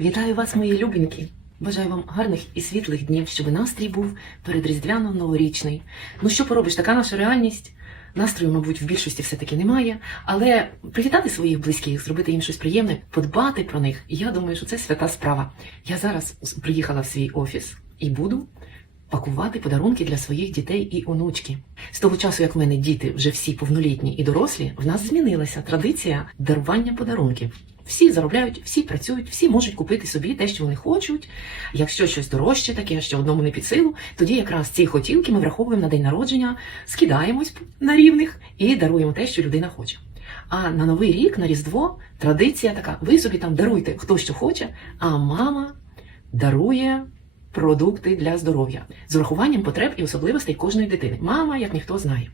Вітаю вас, мої любенькі! Бажаю вам гарних і світлих днів, щоб настрій був передріздвяно новорічний. Ну що поробиш, така наша реальність. Настрою, мабуть, в більшості все-таки немає, але привітати своїх близьких, зробити їм щось приємне, подбати про них. Я думаю, що це свята справа. Я зараз приїхала в свій офіс і буду пакувати подарунки для своїх дітей і онучки. З того часу, як в мене діти вже всі повнолітні і дорослі, в нас змінилася традиція дарування подарунків. Всі заробляють, всі працюють, всі можуть купити собі те, що вони хочуть. Якщо щось дорожче, таке, що одному не під силу, тоді якраз ці хотілки ми враховуємо на день народження, скидаємось на рівних і даруємо те, що людина хоче. А на новий рік, на Різдво, традиція така: ви собі там даруйте хто що хоче, а мама дарує продукти для здоров'я з урахуванням потреб і особливостей кожної дитини. Мама, як ніхто знає.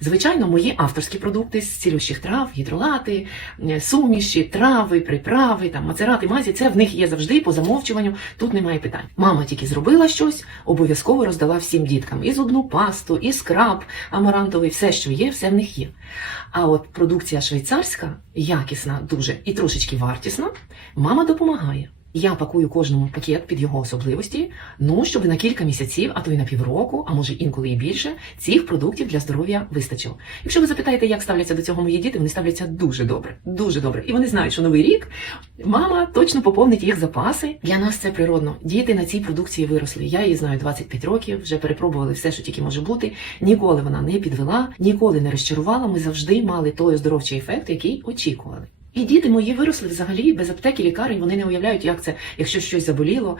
Звичайно, мої авторські продукти з цілющих трав, гідролати, е, суміші, трави, приправи, там мацерати, мазі. Це в них є завжди по замовчуванню. Тут немає питань. Мама тільки зробила щось, обов'язково роздала всім діткам і зубну пасту, і скраб амарантовий, все, що є, все в них є. А от продукція швейцарська, якісна, дуже і трошечки вартісна, мама допомагає. Я пакую кожному пакет під його особливості, ну щоб на кілька місяців, а то й на півроку, а може інколи і більше, цих продуктів для здоров'я вистачило. Якщо ви запитаєте, як ставляться до цього мої діти, вони ставляться дуже добре, дуже добре. І вони знають, що новий рік мама точно поповнить їх запаси. Для нас це природно. Діти на цій продукції виросли. Я її знаю 25 років, вже перепробували все, що тільки може бути. Ніколи вона не підвела, ніколи не розчарувала. Ми завжди мали той оздоровчий ефект, який очікували. І діти мої виросли взагалі без аптеки, лікарень. Вони не уявляють, як це, якщо щось заболіло.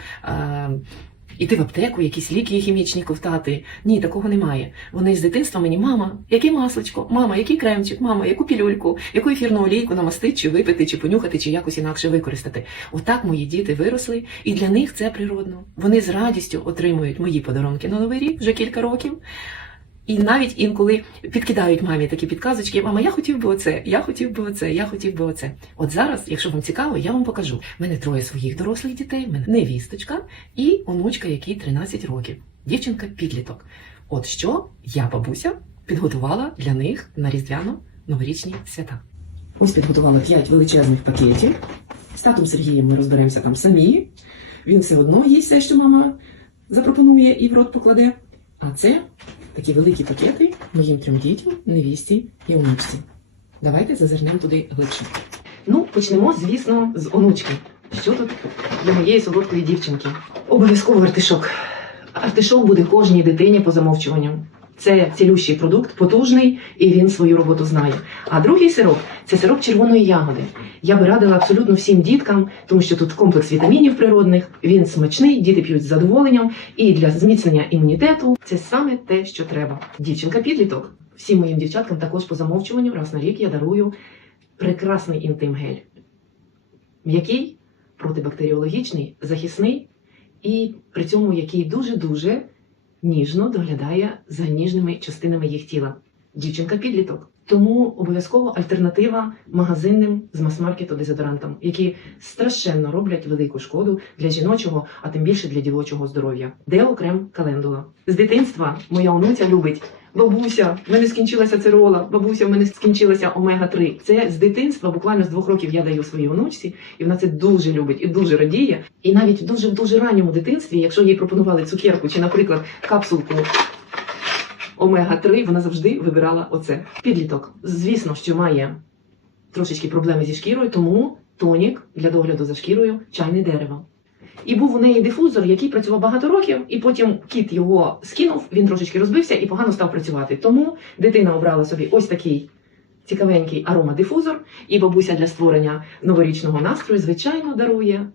Іти в аптеку, якісь ліки хімічні ковтати. Ні, такого немає. Вони з дитинства мені, мама, яке масличко, мама, який кремчик, мама, яку пілюльку, яку ефірну олійку намастить, чи випити, чи понюхати, чи якось інакше використати. Отак мої діти виросли, і для них це природно. Вони з радістю отримують мої подарунки на новий рік вже кілька років. І навіть інколи підкидають мамі такі підказочки: мама, я хотів би оце, я хотів би оце, я хотів би оце. От зараз, якщо вам цікаво, я вам покажу. У мене троє своїх дорослих дітей, в мене невісточка і онучка, якій 13 років. Дівчинка підліток. От що я, бабуся, підготувала для них на різдвяно-новорічні свята. Ось підготувала 5 величезних пакетів. З татом Сергієм ми розберемося там самі. Він все одно їсть все, що мама запропонує і в рот покладе. А це такі великі пакети моїм трьом дітям, невісті і онучці. Давайте зазирнемо туди глибше. Ну, почнемо, звісно, з онучки. Що тут для моєї солодкої дівчинки? Обов'язково артишок. Артишок буде кожній дитині по замовчуванню. Це цілющий продукт, потужний, і він свою роботу знає. А другий сироп це сироп червоної ягоди. Я би радила абсолютно всім діткам, тому що тут комплекс вітамінів природних, він смачний, діти п'ють з задоволенням. І для зміцнення імунітету це саме те, що треба. Дівчинка підліток. Всім моїм дівчаткам також по замовчуванню раз на рік я дарую прекрасний інтим-гель. М'який, протибактеріологічний, захисний, і при цьому який дуже-дуже ніжно доглядає за ніжними частинами їх тіла. Дівчинка підліток. Тому обов'язково альтернатива магазинним з мас-маркету дезодорантам, які страшенно роблять велику шкоду для жіночого, а тим більше для дівочого здоров'я. де окрем календула. З дитинства моя онуця любить. Бабуся, в мене скінчилася цирола, бабуся, в мене скінчилася омега-3. Це з дитинства, буквально з двох років я даю своїй онучці, і вона це дуже любить і дуже радіє. І навіть в дуже дуже ранньому дитинстві, якщо їй пропонували цукерку чи, наприклад, капсулку омега-3, вона завжди вибирала оце. Підліток, звісно, що має трошечки проблеми зі шкірою, тому тонік для догляду за шкірою чайне дерево. І був у неї дифузор, який працював багато років, і потім кіт його скинув, він трошечки розбився і погано став працювати. Тому дитина обрала собі ось такий цікавенький аромадифузор, і бабуся для створення новорічного настрою, звичайно, дарує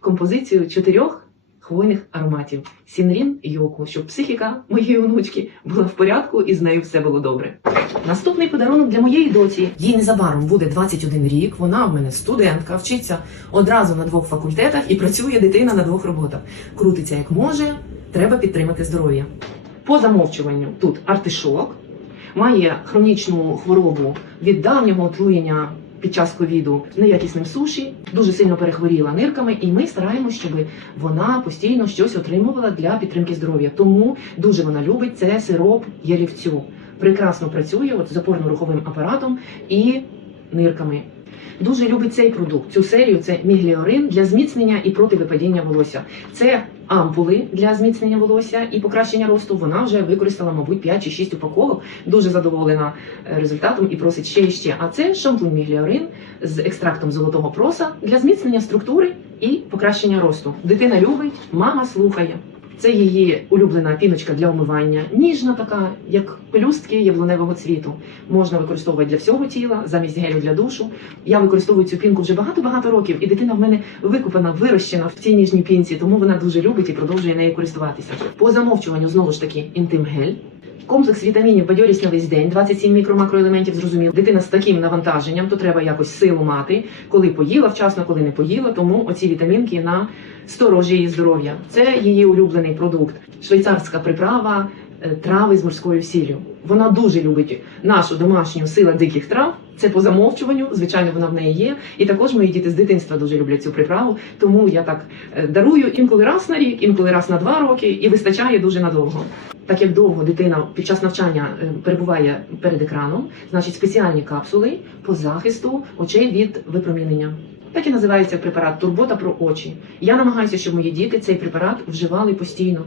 композицію чотирьох хвойних ароматів: Сінрін йоку, щоб психіка моєї онучки була в порядку і з нею все було добре. Наступний подарунок для моєї доці. Їй незабаром буде 21 рік. Вона в мене студентка, вчиться одразу на двох факультетах і працює дитина на двох роботах. Крутиться як може, треба підтримати здоров'я. По замовчуванню тут артишок, має хронічну хворобу від давнього отруєння під час ковіду неякісним суші, дуже сильно перехворіла нирками, і ми стараємося, щоб вона постійно щось отримувала для підтримки здоров'я. Тому дуже вона любить це сироп ялівцю. Прекрасно працює от з опорно-руховим апаратом і нирками. Дуже любить цей продукт. Цю серію це мігліорин для зміцнення і проти випадіння волосся. Це ампули для зміцнення волосся і покращення росту. Вона вже використала, мабуть, 5 чи 6 упаковок. Дуже задоволена е, результатом і просить ще і ще. А це шампунь мігліорин з екстрактом золотого проса для зміцнення структури і покращення росту. Дитина любить, мама слухає. Це її улюблена піночка для омивання, ніжна така, як пелюстки яблуневого цвіту. Можна використовувати для всього тіла, замість гелю для душу. Я використовую цю пінку вже багато-багато років, і дитина в мене викупана, вирощена в цій ніжній пінці, тому вона дуже любить і продовжує нею користуватися. По замовчуванню знову ж таки інтим гель. Комплекс вітамінів бадьорість на весь день, 27 мікро-макроелементів, зрозумів. Дитина з таким навантаженням, то треба якось силу мати, коли поїла вчасно, коли не поїла. Тому оці вітамінки на сторожі її здоров'я. Це її улюблений продукт. Швейцарська приправа е, трави з морською сіллю. Вона дуже любить нашу домашню сила диких трав. Це по замовчуванню, звичайно, вона в неї є. І також мої діти з дитинства дуже люблять цю приправу. Тому я так е, дарую інколи раз на рік, інколи раз на два роки, і вистачає дуже надовго. Так як довго дитина під час навчання е, перебуває перед екраном, значить спеціальні капсули по захисту очей від випромінення. Так і називається препарат Турбота про очі. Я намагаюся, щоб мої діти цей препарат вживали постійно.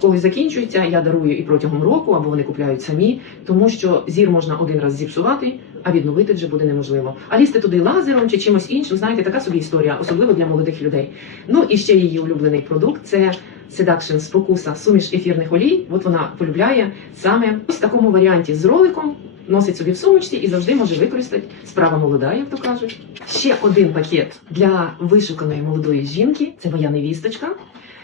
Когось закінчується, я дарую і протягом року, або вони купляють самі, тому що зір можна один раз зіпсувати, а відновити вже буде неможливо. А лізти туди лазером чи чимось іншим, знаєте, така собі історія, особливо для молодих людей. Ну і ще її улюблений продукт це Seduction спокуса суміш ефірних олій. От вона полюбляє саме ось в такому варіанті з роликом. Носить собі в сумочці і завжди може використати справа молода, як то кажуть. Ще один пакет для вишуканої молодої жінки. Це моя невісточка.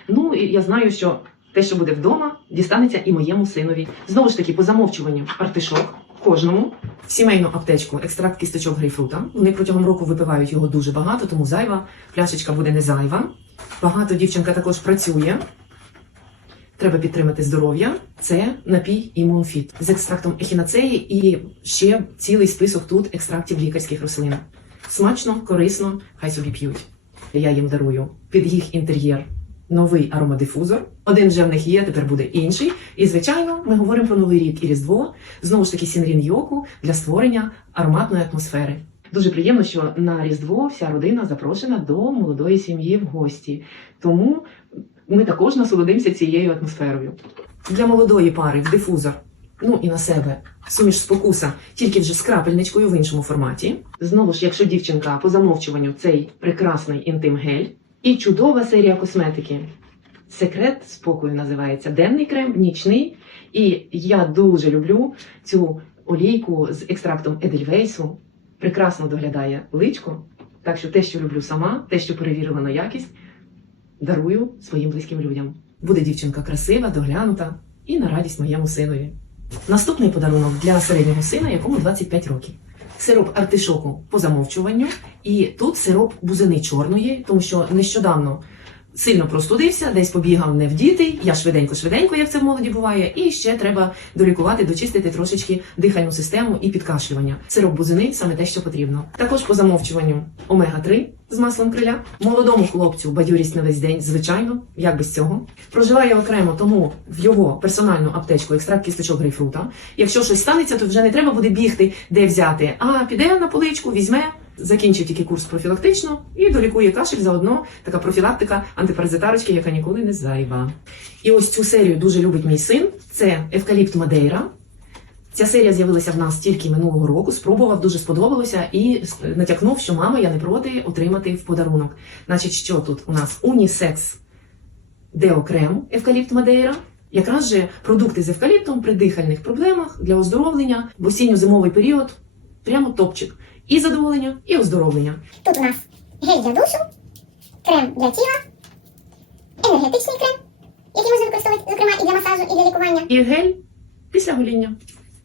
Ну і я знаю, що те, що буде вдома, дістанеться і моєму синові. Знову ж таки, по замовчуванню артишок кожному. В сімейну аптечку екстракт кісточок грейпфрута. Вони протягом року випивають його дуже багато, тому зайва пляшечка буде не зайва. Багато дівчинка також працює. Треба підтримати здоров'я. Це напій імунфіт з екстрактом ехінацеї і ще цілий список тут екстрактів лікарських рослин. Смачно, корисно, хай собі п'ють. Я їм дарую під їх інтер'єр новий аромадифузор. Один вже в них є, тепер буде інший. І звичайно, ми говоримо про новий рік і різдво. Знову ж таки, сінрін йоку для створення ароматної атмосфери. Дуже приємно, що на Різдво вся родина запрошена до молодої сім'ї в гості. Тому ми також насолодимося цією атмосферою. Для молодої пари в дифузор, ну і на себе суміш спокуса, тільки вже з крапельничкою в іншому форматі. Знову ж, якщо дівчинка по замовчуванню цей прекрасний інтим гель і чудова серія косметики. Секрет спокою називається денний крем, нічний. І я дуже люблю цю олійку з екстрактом Едельвейсу. Прекрасно доглядає личко. Так що те, що люблю сама, те, що перевірила на якість, дарую своїм близьким людям. Буде дівчинка красива, доглянута і на радість моєму синові. Наступний подарунок для середнього сина, якому 25 років. Сироп артишоку по замовчуванню, і тут сироп бузини чорної, тому що нещодавно сильно простудився, десь побігав невдітий. Я швиденько-швиденько, як це в молоді буває, і ще треба долікувати, дочистити трошечки дихальну систему і підкашлювання. Сироп бузини саме те, що потрібно. Також по замовчуванню омега-3 з маслом криля. Молодому хлопцю бадьорість на весь день, звичайно, як без цього. Проживає окремо, тому в його персональну аптечку екстракт кісточок грейпфрута. Якщо щось станеться, то вже не треба буде бігти, де взяти, а піде на поличку, візьме. Закінчить тільки курс профілактично і долікує кашель заодно така профілактика антипаразитарочки, яка ніколи не зайва. І ось цю серію дуже любить мій син. Це евкаліпт Мадейра. Ця серія з'явилася в нас тільки минулого року. Спробував, дуже сподобалося і натякнув, що мама, я не проти отримати в подарунок. Значить, що тут у нас унісекс деокрем евкаліпт Мадейра. Якраз же продукти з евкаліптом при дихальних проблемах для оздоровлення в осінньо-зимовий період. Прямо топчик. І задоволення, і оздоровлення. Тут у нас гель для душу, крем для тіла, енергетичний крем, який можна використовувати, зокрема, і для масажу, і для лікування. І гель після гоління.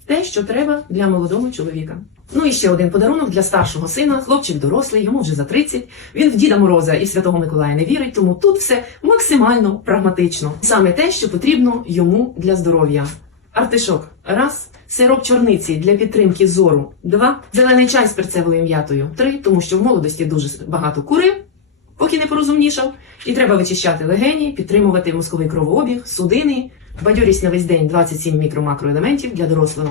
Те, що треба для молодого чоловіка. Ну і ще один подарунок для старшого сина. Хлопчик дорослий, йому вже за 30. Він в Діда Мороза і Святого Миколая не вірить, тому тут все максимально прагматично. Саме те, що потрібно йому для здоров'я. Артишок раз. Сироп чорниці для підтримки зору. Два. Зелений чай з перцевою м'ятою. Три. Тому що в молодості дуже багато курив, поки не порозумнішав. І треба вичищати легені, підтримувати мозковий кровообіг, судини. Бадьорість на весь день 27 мікро-макроелементів для дорослого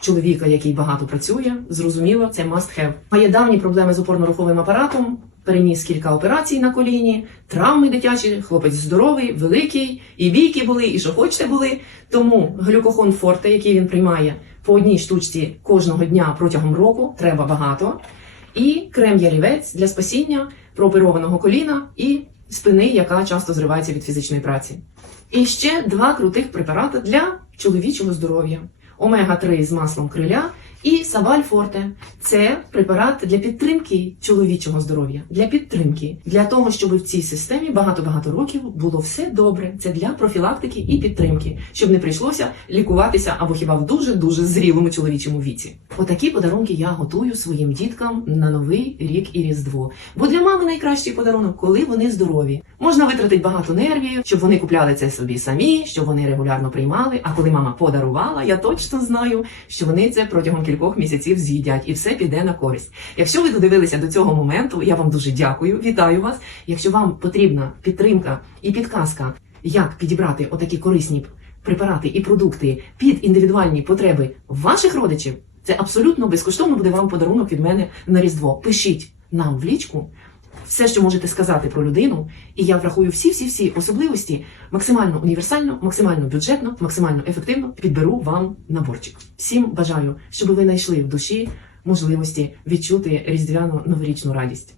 чоловіка, який багато працює, зрозуміло, це must have. Має давні проблеми з опорно-руховим апаратом, переніс кілька операцій на коліні, травми дитячі, хлопець здоровий, великий, і бійки були, і що хочете були. Тому глюкохон форте, який він приймає по одній штучці кожного дня протягом року, треба багато. І крем ялівець для спасіння прооперованого коліна і спини, яка часто зривається від фізичної праці. І ще два крутих препарати для чоловічого здоров'я: омега-3 з маслом криля і Саваль Форте. Це препарат для підтримки чоловічого здоров'я, для підтримки, для того, щоб в цій системі багато-багато років було все добре. Це для профілактики і підтримки, щоб не прийшлося лікуватися або хіба в дуже дуже зрілому чоловічому віці. Отакі подарунки я готую своїм діткам на новий рік і різдво. Бо для мами найкращий подарунок, коли вони здорові. Можна витратити багато нервів, щоб вони купляли це собі самі, щоб вони регулярно приймали. А коли мама подарувала, я точно знаю, що вони це протягом кількох місяців з'їдять і все піде на користь. Якщо ви додивилися до цього моменту, я вам дуже дякую, вітаю вас. Якщо вам потрібна підтримка і підказка, як підібрати отакі корисні препарати і продукти під індивідуальні потреби ваших родичів, це абсолютно безкоштовно буде вам подарунок від мене на Різдво. Пишіть нам в лічку все, що можете сказати про людину, і я врахую всі-всі-всі особливості максимально універсально, максимально бюджетно, максимально ефективно підберу вам наборчик. Всім бажаю, щоб ви знайшли в душі можливості відчути різдвяну новорічну радість.